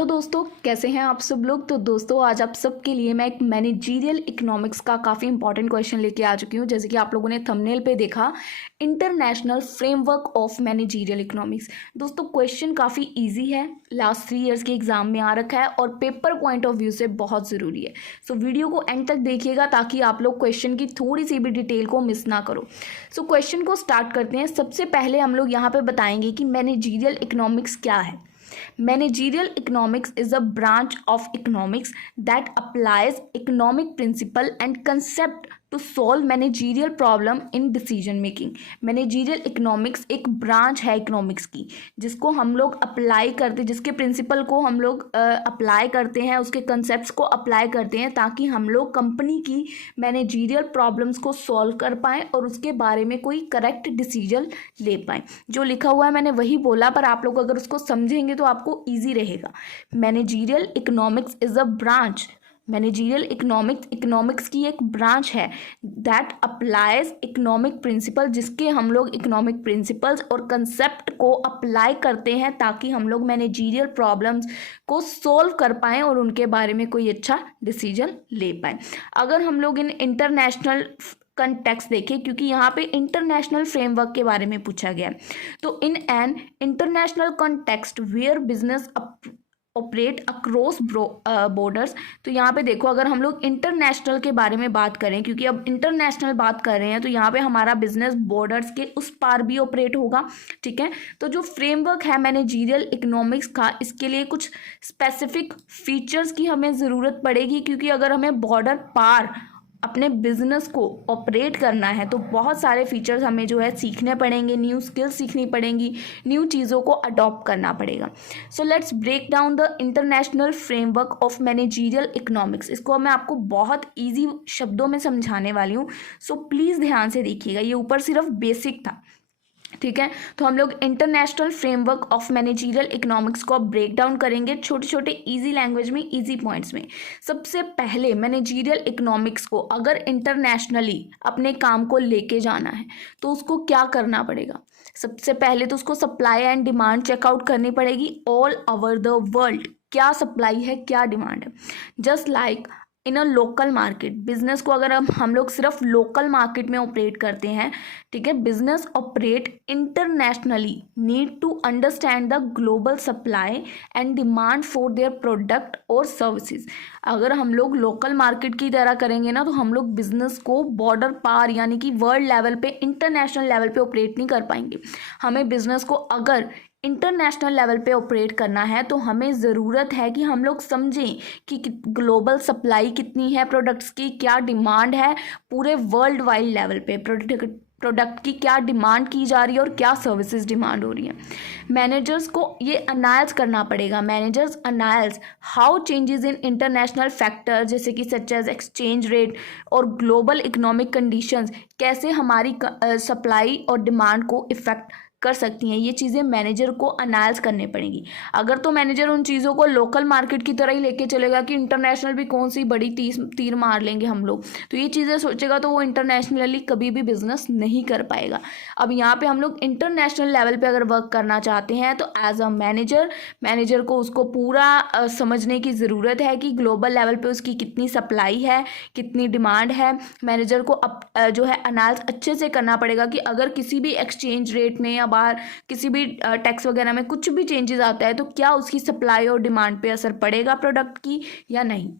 Hello दोस्तों, कैसे हैं आप सब लोग। तो दोस्तों आज आप सबके लिए मैं एक मैनेजरियल इकोनॉमिक्स का काफ़ी इंपॉर्टेंट क्वेश्चन लेके आ चुकी हूँ। जैसे कि आप लोगों ने थंबनेल पे देखा, international framework of managerial economics. दोस्तों क्वेश्चन काफ़ी इजी है, लास्ट 3 इयर्स के एग्जाम में आ रखा है और पेपर पॉइंट ऑफ व्यू से बहुत ज़रूरी है। सो वीडियो को एंड तक देखिएगा ताकि आप लोग क्वेश्चन की थोड़ी सी भी डिटेल को मिस ना करो। सो क्वेश्चन को स्टार्ट करते हैं। सबसे पहले हम लोग यहाँ पे बताएंगे कि मैनेजरियल इकोनॉमिक्स क्या है। Managerial economics is a branch of economics that applies economic principle and concept to solve managerial problem in decision making. Managerial economics एक ब्रांच है इकोनॉमिक्स की जिसको हम लोग अप्लाई करते, जिसके प्रिंसिपल को हम लोग अप्लाई करते हैं, उसके कंसेप्ट्स को अप्लाई करते हैं ताकि हम लोग कंपनी की मैनेजरियल प्रॉब्लम्स को सॉल्व कर पाएँ और उसके बारे में कोई करेक्ट डिसीजन ले पाएँ। जो लिखा हुआ है मैंने वही बोला, पर आप लोग अगर उसको समझेंगे तो आपको ईजी रहेगा। Managerial economics is a branch, managerial economics की एक ब्रांच है दैट अप्लाइज इकोनॉमिक प्रिंसिपल, जिसके हम लोग इकोनॉमिक प्रिंसिपल्स और कंसेप्ट को अप्लाई करते हैं ताकि हम लोग मैनेजरियल प्रॉब्लम्स को सॉल्व कर पाएँ और उनके बारे में कोई अच्छा डिसीजन ले पाएँ। अगर हम लोग इन इंटरनेशनल कंटेक्स्ट देखें, क्योंकि यहाँ पे इंटरनेशनल फ्रेमवर्क के बारे में पूछा गया है, तो in an international context where business operate across borders. तो यहाँ पे देखो, अगर हम लोग इंटरनेशनल के बारे में बात करें, क्योंकि अब इंटरनेशनल बात कर रहे हैं, तो यहाँ पे हमारा बिजनेस बॉर्डर्स के उस पार भी ऑपरेट होगा। ठीक है, तो जो फ्रेमवर्क है मैनेजरियल इकोनॉमिक्स का, इसके लिए कुछ स्पेसिफिक फीचर्स की हमें ज़रूरत पड़ेगी, क्योंकि अगर हमें बॉर्डर पार अपने बिजनेस को ऑपरेट करना है तो बहुत सारे फीचर्स हमें जो है सीखने पड़ेंगे, न्यू स्किल्स सीखनी पड़ेंगी, न्यू चीज़ों को अडॉप्ट करना पड़ेगा। So let's break down the international framework of managerial economics. इसको मैं आपको बहुत ईजी शब्दों में समझाने वाली हूँ, सो प्लीज़ ध्यान से देखिएगा। ये ऊपर सिर्फ बेसिक था, ठीक है। तो हम लोग international framework of managerial economics को ब्रेक डाउन करेंगे छोटे छोटे इजी लैंग्वेज में, इजी पॉइंट्स में। सबसे पहले मैनेजरियल इकोनॉमिक्स को अगर इंटरनेशनली अपने काम को लेके जाना है तो उसको क्या करना पड़ेगा। सबसे पहले तो उसको सप्लाई एंड डिमांड चेकआउट करनी पड़ेगी ऑल ओवर द वर्ल्ड, क्या सप्लाई है क्या डिमांड है। Just like in a local market, business को अगर हम लोग सिर्फ लोकल मार्केट में ऑपरेट करते हैं, ठीक है, business operate internationally need to understand the global supply and demand for their product और सर्विसेज। अगर हम लोग लोकल मार्केट की तरह करेंगे ना, तो हम लोग बिजनेस को बॉर्डर पार यानी कि वर्ल्ड लेवल पे, इंटरनेशनल लेवल पे ऑपरेट नहीं कर पाएंगे। हमें बिजनेस को अगर इंटरनेशनल लेवल पे ऑपरेट करना है तो हमें ज़रूरत है कि हम लोग समझें कि ग्लोबल सप्लाई कितनी है प्रोडक्ट्स की, क्या डिमांड है पूरे वर्ल्ड वाइड लेवल पे, प्रोडक्ट की क्या डिमांड की जा रही है और क्या सर्विसेज डिमांड हो रही है। मैनेजर्स को ये अनालाइज करना पड़ेगा। Managers analyse how changes in international factor जैसे कि सच एज एक्सचेंज रेट और ग्लोबल इकोनॉमिक कंडीशंस कैसे हमारी सप्लाई और डिमांड को इफेक्ट कर सकती हैं। ये चीज़ें मैनेजर को अनालाइज करनी पड़ेंगी। अगर तो मैनेजर उन चीज़ों को लोकल मार्केट की तरह ही लेके चलेगा कि इंटरनेशनल भी कौन सी बड़ी तीर मार लेंगे हम लोग, तो ये चीज़ें सोचेगा तो वो इंटरनेशनली कभी भी बिजनेस नहीं कर पाएगा। अब यहाँ पे हम लोग इंटरनेशनल लेवल पे अगर वर्क करना चाहते हैं तो एज अ मैनेजर को उसको पूरा समझने की ज़रूरत है कि ग्लोबल लेवल पर उसकी कितनी सप्लाई है, कितनी डिमांड है। मैनेजर को जो है अनालाइज अच्छे से करना पड़ेगा कि अगर किसी भी एक्सचेंज रेट में या बाहर किसी भी टैक्स वगैरह में कुछ भी चेंजेस आता है तो क्या उसकी सप्लाई और डिमांड पे असर पड़ेगा प्रोडक्ट की या नहीं।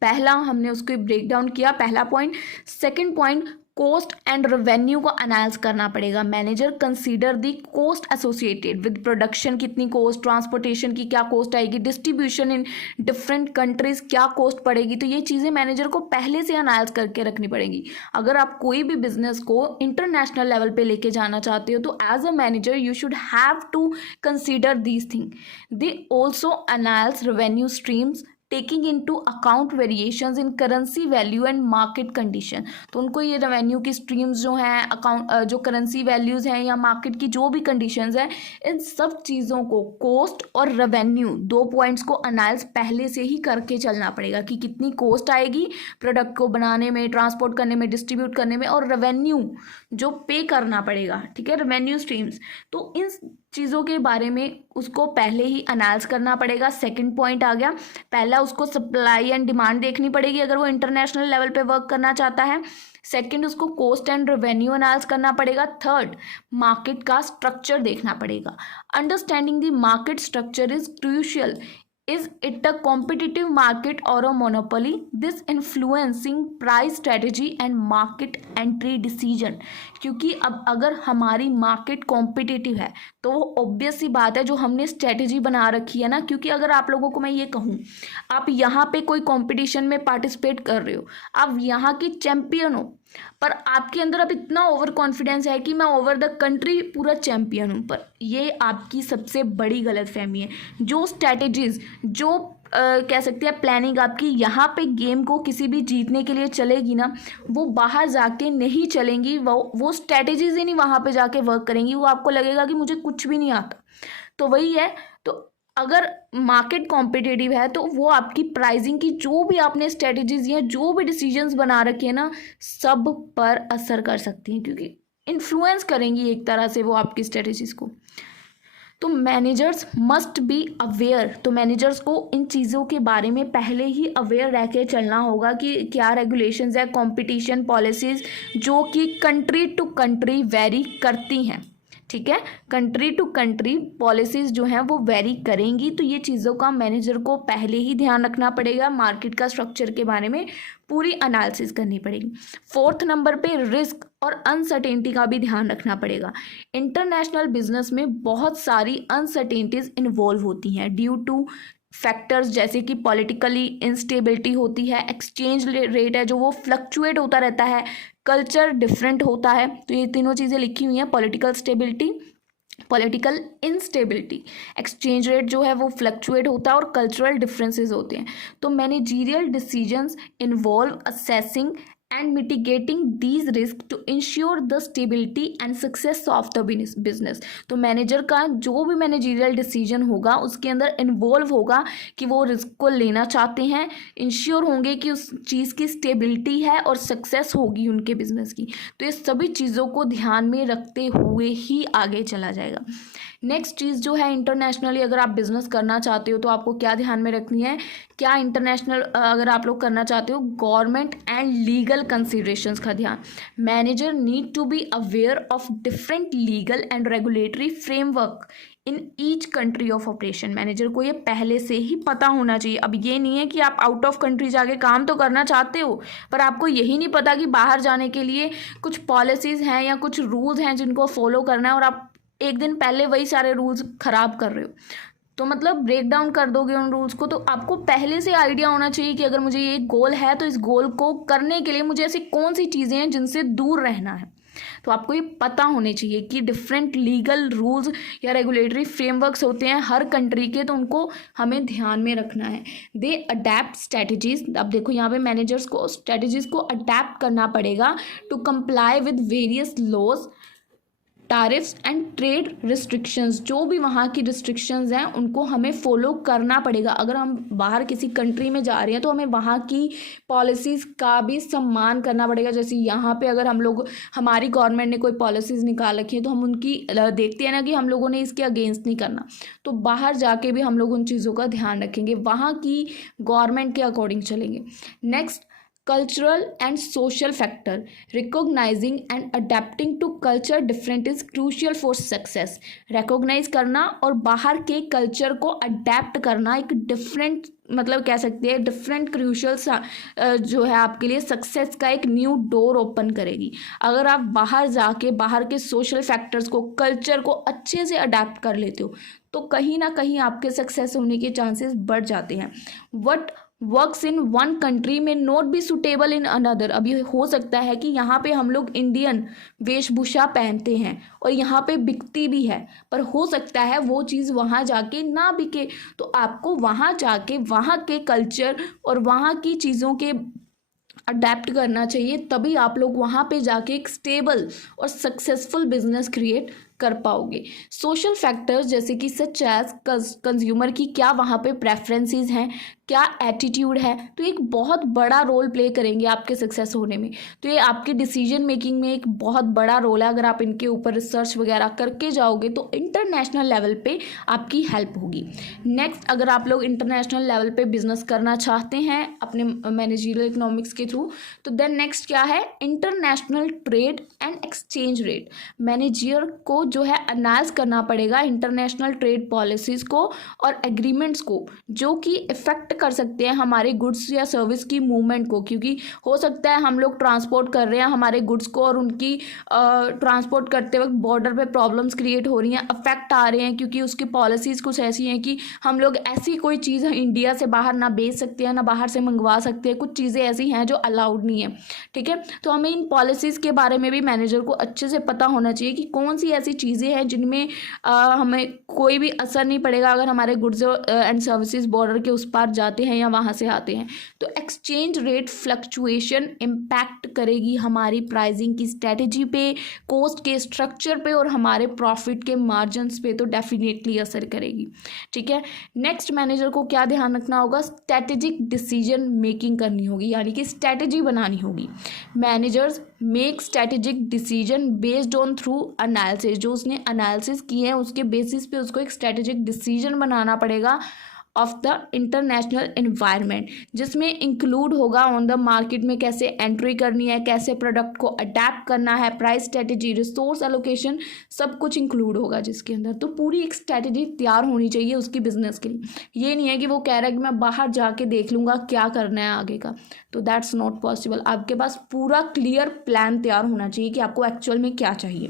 पहला हमने उसको ब्रेक डाउन किया, पहला point. Second point, cost and revenue को अनालाइज करना पड़ेगा। Manager consider the cost associated with production, कितनी कॉस्ट, ट्रांसपोर्टेशन की क्या कॉस्ट आएगी, डिस्ट्रीब्यूशन इन डिफरेंट कंट्रीज क्या कॉस्ट पड़ेगी। तो ये चीज़ें मैनेजर को पहले से अनालाइज करके रखनी पड़ेगी। अगर आप कोई भी बिजनेस को इंटरनेशनल लेवल पे लेके जाना चाहते हो तो as a manager you should have to consider these thing. They also analyse revenue streams taking into account variations in currency value and market condition. तो उनको ये रेवेन्यू की स्ट्रीम्स जो हैं, अकाउंट जो करेंसी वैल्यूज़ हैं या मार्केट की जो भी कंडीशंस हैं, इन सब चीज़ों को, कॉस्ट और रेवेन्यू, 2 पॉइंट्स को अनालाइज पहले से ही करके चलना पड़ेगा कि कितनी कॉस्ट आएगी प्रोडक्ट को बनाने में, ट्रांसपोर्ट करने में, डिस्ट्रीब्यूट करने में, और रेवेन्यू जो पे करना पड़ेगा, ठीक है, रेवेन्यू स्ट्रीम्स। तो इन चीज़ों के बारे में उसको पहले ही अनालाइज करना पड़ेगा। सेकंड पॉइंट आ गया, पहला उसको सप्लाई एंड डिमांड देखनी पड़ेगी अगर वो इंटरनेशनल लेवल पे वर्क करना चाहता है। सेकंड, उसको कॉस्ट एंड रेवेन्यू एनालाइज करना पड़ेगा। थर्ड, मार्केट का स्ट्रक्चर देखना पड़ेगा। Understanding the market structure is crucial. Is it a competitive market or a monopoly? This influencing price strategy and market entry decision। क्योंकि अब अगर हमारी मार्केट कॉम्पिटिटिव है तो वो ऑब्वियस सी बात है जो हमने स्ट्रेटेजी बना रखी है ना, क्योंकि अगर आप लोगों को मैं ये कहूँ आप यहाँ पे कोई कंपटीशन में पार्टिसिपेट कर रहे हो, आप यहाँ के चैंपियन हो, पर आपके अंदर अब इतना ओवर कॉन्फिडेंस है कि मैं ओवर द कंट्री पूरा चैंपियन हूँ, पर ये आपकी सबसे बड़ी गलतफहमी है। जो स्ट्रैटेजीज, जो कह सकते हैं प्लानिंग आपकी यहाँ पे गेम को किसी भी जीतने के लिए चलेगी ना, वो बाहर जाके नहीं चलेंगी। वो स्ट्रैटेजीज ही नहीं वहाँ पे जाके वर्क करेंगी। वो आपको लगेगा कि मुझे कुछ भी नहीं आता। तो वही है, तो अगर मार्केट कॉम्पिटिटिव है तो वो आपकी प्राइसिंग की जो भी आपने स्ट्रेटजीज या जो भी डिसीजंस बना रखे हैं ना, सब पर असर कर सकती हैं, क्योंकि इन्फ्लुएंस करेंगी एक तरह से वो आपकी स्ट्रेटजीज को। तो मैनेजर्स मस्ट बी अवेयर। तो मैनेजर्स को इन चीज़ों के बारे में पहले ही अवेयर रह के चलना होगा कि क्या रेगुलेशंस है, कंपटीशन पॉलिसीज़ जो कि कंट्री टू कंट्री वेरी करती हैं। ठीक है, कंट्री टू कंट्री पॉलिसीज़ जो हैं वो वेरी करेंगी। तो ये चीज़ों का मैनेजर को पहले ही ध्यान रखना पड़ेगा। मार्केट का स्ट्रक्चर के बारे में पूरी एनालिसिस करनी पड़ेगी। फोर्थ नंबर पे रिस्क और अनसर्टेनिटी का भी ध्यान रखना पड़ेगा। इंटरनेशनल बिजनेस में बहुत सारी अनसर्टेनिटीज़ इन्वॉल्व होती हैं ड्यू टू फैक्टर्स, जैसे कि पॉलिटिकली इंस्टेबिलिटी होती है, एक्सचेंज रेट है जो वो फ्लक्चुएट होता रहता है, कल्चर डिफरेंट होता है। तो ये तीनों चीज़ें लिखी हुई हैं, political stability, political instability, exchange rate जो है वो फ्लक्चुएट होता है और कल्चरल डिफरेंसेस होते हैं। तो managerial decisions involve assessing and mitigating these risks to ensure the stability and success of the business। तो मैनेजर का जो भी मैनेजरियल डिसीजन होगा उसके अंदर इन्वॉल्व होगा कि वो रिस्क को लेना चाहते हैं, इंश्योर होंगे कि उस चीज़ की स्टेबिलिटी है और सक्सेस होगी उनके बिजनेस की। तो ये सभी चीज़ों को ध्यान में रखते हुए ही आगे चला जाएगा। नेक्स्ट चीज़ जो है, इंटरनेशनली अगर आप बिज़नेस करना चाहते हो तो आपको क्या ध्यान में रखनी है, क्या इंटरनेशनल अगर आप लोग करना चाहते हो, गवर्नमेंट एंड लीगल कंसिडरेशंस का ध्यान। Manager need to be aware of different legal and regulatory framework in each country of operation. Manager को ये पहले से ही पता होना चाहिए। अब ये नहीं है कि आप आउट ऑफ कंट्री जाके काम तो करना चाहते हो पर आपको यही नहीं पता कि बाहर जाने के लिए कुछ पॉलिसीज़ हैं या कुछ रूल्स हैं जिनको फॉलो करना है, और आप एक दिन पहले वही सारे रूल्स ख़राब कर रहे हो। तो मतलब ब्रेक डाउन कर दोगे उन रूल्स को। तो आपको पहले से आइडिया होना चाहिए कि अगर मुझे ये गोल है तो इस गोल को करने के लिए मुझे ऐसी कौन सी चीज़ें हैं जिनसे दूर रहना है। तो आपको ये पता होने चाहिए कि डिफरेंट लीगल रूल्स या रेगुलेटरी फ्रेमवर्क्स होते हैं हर कंट्री के, तो उनको हमें ध्यान में रखना है। दे अडेप्ट स्ट्रेटजीज। अब देखो यहाँ पे मैनेजर्स को स्ट्रेटजीज को अडेप्ट करना पड़ेगा to comply with various laws, tariffs and trade restrictions. जो भी वहाँ की रिस्ट्रिक्शंस हैं उनको हमें फॉलो करना पड़ेगा। अगर हम बाहर किसी कंट्री में जा रहे हैं तो हमें वहाँ की पॉलिसीज़ का भी सम्मान करना पड़ेगा। जैसे यहाँ पे अगर हम लोग, हमारी गवर्नमेंट ने कोई पॉलिसीज़ निकाल रखी है तो हम उनकी देखते हैं ना कि हम लोगों ने इसके अगेंस्ट नहीं करना। तो बाहर जाके भी हम लोग उन चीज़ों का ध्यान रखेंगे, वहाँ की गवर्नमेंट के अकॉर्डिंग चलेंगे। Next, cultural and social factor, recognizing and adapting to culture different is crucial for success। recognize करना और बाहर के कल्चर को अडेप्ट करना एक डिफरेंट, मतलब कह सकते हैं डिफरेंट क्रूशियल जो है आपके लिए सक्सेस का एक न्यू डोर ओपन करेगी। अगर आप बाहर जाके बाहर के सोशल फैक्टर्स को, कल्चर को अच्छे से अडेप्ट कर लेते हो तो कहीं ना कहीं आपके सक्सेस होने के चांसेस बढ़ जाते हैं। What works in one country may not be suitable in another. अभी हो सकता है कि यहाँ पे हम लोग इंडियन वेशभूषा पहनते हैं और यहाँ पे बिकती भी है, पर हो सकता है वो चीज़ वहाँ जाके ना बिके। तो आपको वहाँ जाके वहाँ के कल्चर और वहाँ की चीज़ों के अडेप्ट करना चाहिए, तभी आप लोग वहाँ पे जाके एक स्टेबल और सक्सेसफुल बिजनेस क्रिएट कर पाओगे। सोशल फैक्टर्स जैसे कि सच एज कंज्यूमर की क्या वहाँ पे प्रेफरेंसेस हैं, क्या एटीट्यूड है, तो एक बहुत बड़ा रोल प्ले करेंगे आपके सक्सेस होने में। तो ये आपके डिसीजन मेकिंग में एक बहुत बड़ा रोल है। अगर आप इनके ऊपर रिसर्च वगैरह करके जाओगे तो इंटरनेशनल लेवल पे आपकी हेल्प होगी। नेक्स्ट, अगर आप लोग इंटरनेशनल लेवल पे बिजनेस करना चाहते हैं अपने मैनेजरियल इकोनॉमिक्स के थ्रू, तो देन नेक्स्ट क्या है, international trade and exchange rate. Manager को जो है एनालाइज करना पड़ेगा इंटरनेशनल ट्रेड पॉलिसीज़ को और एग्रीमेंट्स को, जो कि इफेक्ट कर सकते हैं हमारे गुड्स या सर्विस की मूवमेंट को। क्योंकि हो सकता है हम लोग ट्रांसपोर्ट कर रहे हैं हमारे गुड्स को और उनकी ट्रांसपोर्ट करते वक्त बॉर्डर पे प्रॉब्लम्स क्रिएट हो रही हैं, अफेक्ट आ रहे हैं, क्योंकि उसकी पॉलिसीज़ कुछ ऐसी हैं कि हम लोग ऐसी कोई चीज़ इंडिया से बाहर ना बेच सकते हैं, ना बाहर से मंगवा सकते हैं। कुछ चीज़ें ऐसी हैं जो अलाउड नहीं है, ठीक है। तो हमें इन पॉलिसीज़ के बारे में भी मैनेजर को अच्छे से पता होना चाहिए कि कौन सी ऐसी चीज़ें हैं जिनमें हमें कोई भी असर नहीं पड़ेगा अगर हमारे गुड्स एंड सर्विसेज बॉर्डर के उस पार जाते हैं या वहाँ से आते हैं। तो एक्सचेंज रेट फ्लक्चुएशन इम्पैक्ट करेगी हमारी प्राइसिंग की स्ट्रेटजी पे, कॉस्ट के स्ट्रक्चर पे और हमारे प्रॉफिट के मार्जिन्स पे तो डेफिनेटली असर करेगी, ठीक है। नेक्स्ट, मैनेजर को क्या ध्यान रखना होगा, स्ट्रेटेजिक डिसीजन मेकिंग करनी होगी, यानी कि स्ट्रेटेजी बनानी होगी। Managers make strategic decision based on through analysis, जो उसने एनालिसिस किए हैं उसके बेसिस पे उसको एक स्ट्रेटेजिक डिसीजन बनाना पड़ेगा ऑफ द इंटरनेशनल एनवायरनमेंट, जिसमें इंक्लूड होगा ऑन द मार्केट में कैसे एंट्री करनी है, कैसे प्रोडक्ट को अडेप्ट करना है, प्राइस स्ट्रेटेजी, रिसोर्स एलोकेशन, सब कुछ इंक्लूड होगा जिसके अंदर। तो पूरी एक स्ट्रेटेजी तैयार होनी चाहिए उसकी बिजनेस के लिए। ये नहीं है कि वो कह रहा है कि मैं बाहर जाके देख लूँगा क्या करना है आगे का, तो दैट्स नॉट पॉसिबल। आपके पास पूरा क्लियर प्लान तैयार होना चाहिए कि आपको एक्चुअल में क्या चाहिए।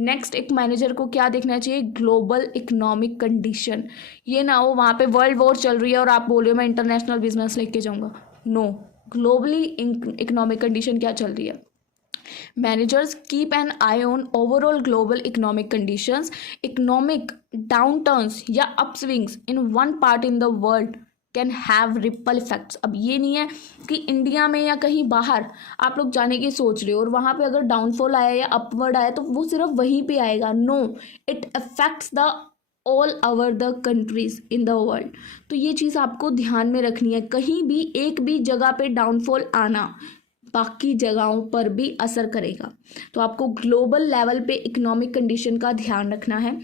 नेक्स्ट, एक मैनेजर को क्या देखना चाहिए, ग्लोबल इकोनॉमिक कंडीशन। ये ना हो वहाँ पे वर्ल्ड वॉर चल रही है और आप बोल रहे हो मैं इंटरनेशनल बिजनेस लेके जाऊँगा, नो। ग्लोबली इकोनॉमिक कंडीशन क्या चल रही है। Managers keep an eye on overall global economic conditions, economic downturns या upswings in one part in the world can have ripple effects. अब ये नहीं है कि इंडिया में या कहीं बाहर आप लोग जाने की सोच रहे हो और वहाँ पे अगर डाउनफॉल आया या अपवर्ड आया तो वो सिर्फ वहीं पे आएगा, no, it affects the all over the countries in the world. तो ये चीज़ आपको ध्यान में रखनी है, कहीं भी एक भी जगह पे डाउनफॉल आना बाकी जगहों पर भी असर करेगा। तो आपको ग्लोबल लेवल पे इकोनॉमिक कंडीशन का ध्यान रखना है।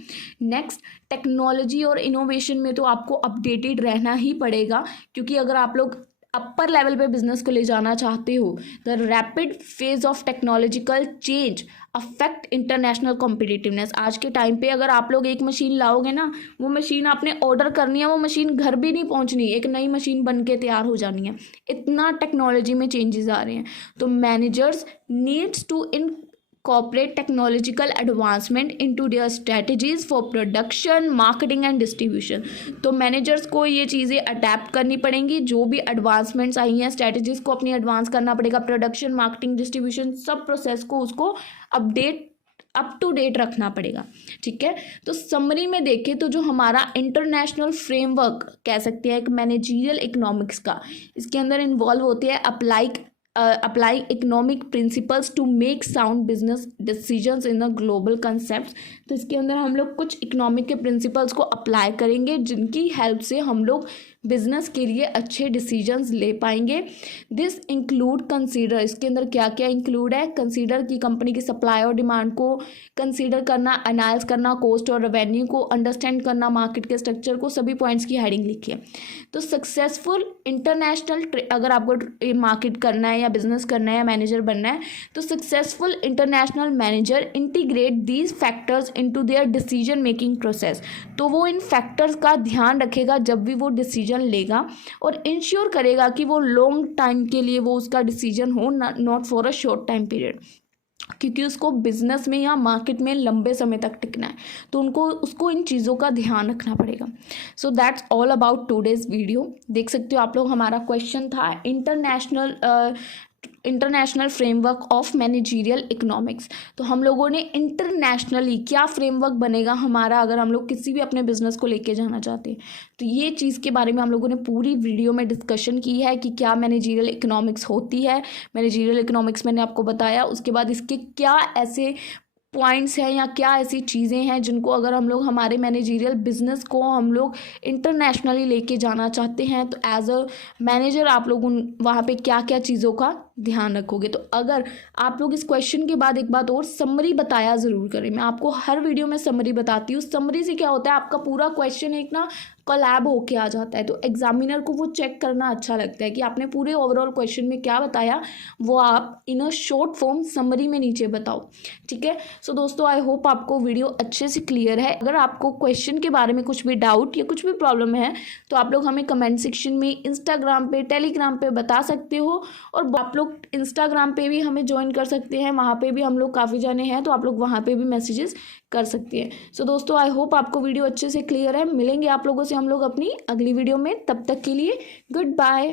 नेक्स्ट, टेक्नोलॉजी और इनोवेशन में तो आपको अपडेटेड रहना ही पड़ेगा, क्योंकि अगर आप लोग अपर लेवल पे बिजनेस को ले जाना चाहते हो, the rapid phase of technological change affect international competitiveness. आज के टाइम पे अगर आप लोग एक मशीन लाओगे ना, वो मशीन आपने ऑर्डर करनी है, वो मशीन घर भी नहीं पहुंचनी, एक नई मशीन बन के तैयार हो जानी है। इतना टेक्नोलॉजी में चेंजेस आ रहे हैं। तो managers needs to incorporate technological advancement into their strategies for production, marketing and distribution। तो मैनेजर्स को ये चीज़ें अडेप्ट करनी पड़ेंगी, जो भी एडवांसमेंट्स आई हैं स्ट्रेटजीज को अपनी एडवांस करना पड़ेगा, प्रोडक्शन, मार्केटिंग, डिस्ट्रीब्यूशन, सब प्रोसेस को उसको अपडेट अप टू डेट रखना पड़ेगा, ठीक है। तो समरी में देखें तो जो हमारा इंटरनेशनल फ्रेमवर्क कह सकते हैं एक मैनेजरियल इकोनॉमिक्स का, इसके अंदर इन्वॉल्व होते हैं applying economic principles to make sound business decisions in the global concepts। तो इसके अंदर हम लोग कुछ इकोनॉमिक के प्रिंसिपल्स को अप्लाई करेंगे जिनकी हेल्प से हम लोग बिजनेस के लिए अच्छे डिसीजंस ले पाएंगे। दिस इंक्लूड कंसीडर, इसके अंदर क्या क्या इंक्लूड है, कंसीडर की कंपनी की सप्लाई और डिमांड को कंसीडर करना, एनालाइज करना कॉस्ट और रेवेन्यू को, अंडरस्टैंड करना मार्केट के स्ट्रक्चर को, सभी पॉइंट्स की हेडिंग लिखिए। तो सक्सेसफुल इंटरनेशनल अगर आपको मार्केट करना है या बिजनेस करना है या मैनेजर बनना है, तो successful international manager integrate these factors into their decision making process. तो वो इन फैक्टर्स का ध्यान रखेगा जब भी वो डिसीजन लेगा और इंश्योर करेगा कि वो लॉन्ग टाइम के लिए वो उसका डिसीजन हो, not for a short time period, क्योंकि उसको बिजनेस में या मार्केट में लंबे समय तक टिकना है। तो उसको इन चीज़ों का ध्यान रखना पड़ेगा। So that's all about today's video. देख सकते हो आप लोग, हमारा क्वेश्चन था international framework of managerial economics. तो हम लोगों ने इंटरनेशनली क्या फ्रेमवर्क बनेगा हमारा अगर हम लोग किसी भी अपने बिजनेस को लेके जाना चाहते हैं, तो ये चीज़ के बारे में हम लोगों ने पूरी वीडियो में डिस्कशन की है कि क्या मैनेजरियल इकोनॉमिक्स होती है। मैनेजरियल इकोनॉमिक्स मैंने आपको बताया, उसके बाद इसके क्या ऐसे पॉइंट्स हैं या क्या ऐसी चीज़ें हैं जिनको अगर हम लोग हमारे मैनेजरियल बिजनेस को हम लोग इंटरनेशनली लेके जाना चाहते हैं तो एज अ मैनेजर आप लोग उन वहाँ पे क्या क्या चीज़ों का ध्यान रखोगे। तो अगर आप लोग इस क्वेश्चन के बाद एक बात और, समरी बताया ज़रूर करें। मैं आपको हर वीडियो में समरी बताती हूँ। समरी से क्या होता है, आपका पूरा क्वेश्चन एक ना कोलैब होके आ जाता है, तो एग्जामिनर को वो चेक करना अच्छा लगता है कि आपने पूरे ओवरऑल क्वेश्चन में क्या बताया, वो आप इन अ शॉर्ट फॉर्म समरी में नीचे बताओ। ठीक है। सो दोस्तों, आई होप आपको वीडियो अच्छे से क्लियर है। अगर आपको क्वेश्चन के बारे में कुछ भी डाउट या कुछ भी प्रॉब्लम है तो आप लोग हमें कमेंट सेक्शन में, इंस्टाग्राम पे, टेलीग्राम पे बता सकते हो। और आप लोग इंस्टाग्राम पे भी हमें ज्वाइन कर सकते हैं, वहाँ पे भी हम लोग काफ़ी जने हैं, तो आप लोग वहाँ पे भी मैसेजेस कर सकते हैं। सो दोस्तों, आई होप आपको वीडियो अच्छे से क्लियर है। मिलेंगे आप लोगों से हम लोग अपनी अगली वीडियो में, तब तक के लिए गुड बाय।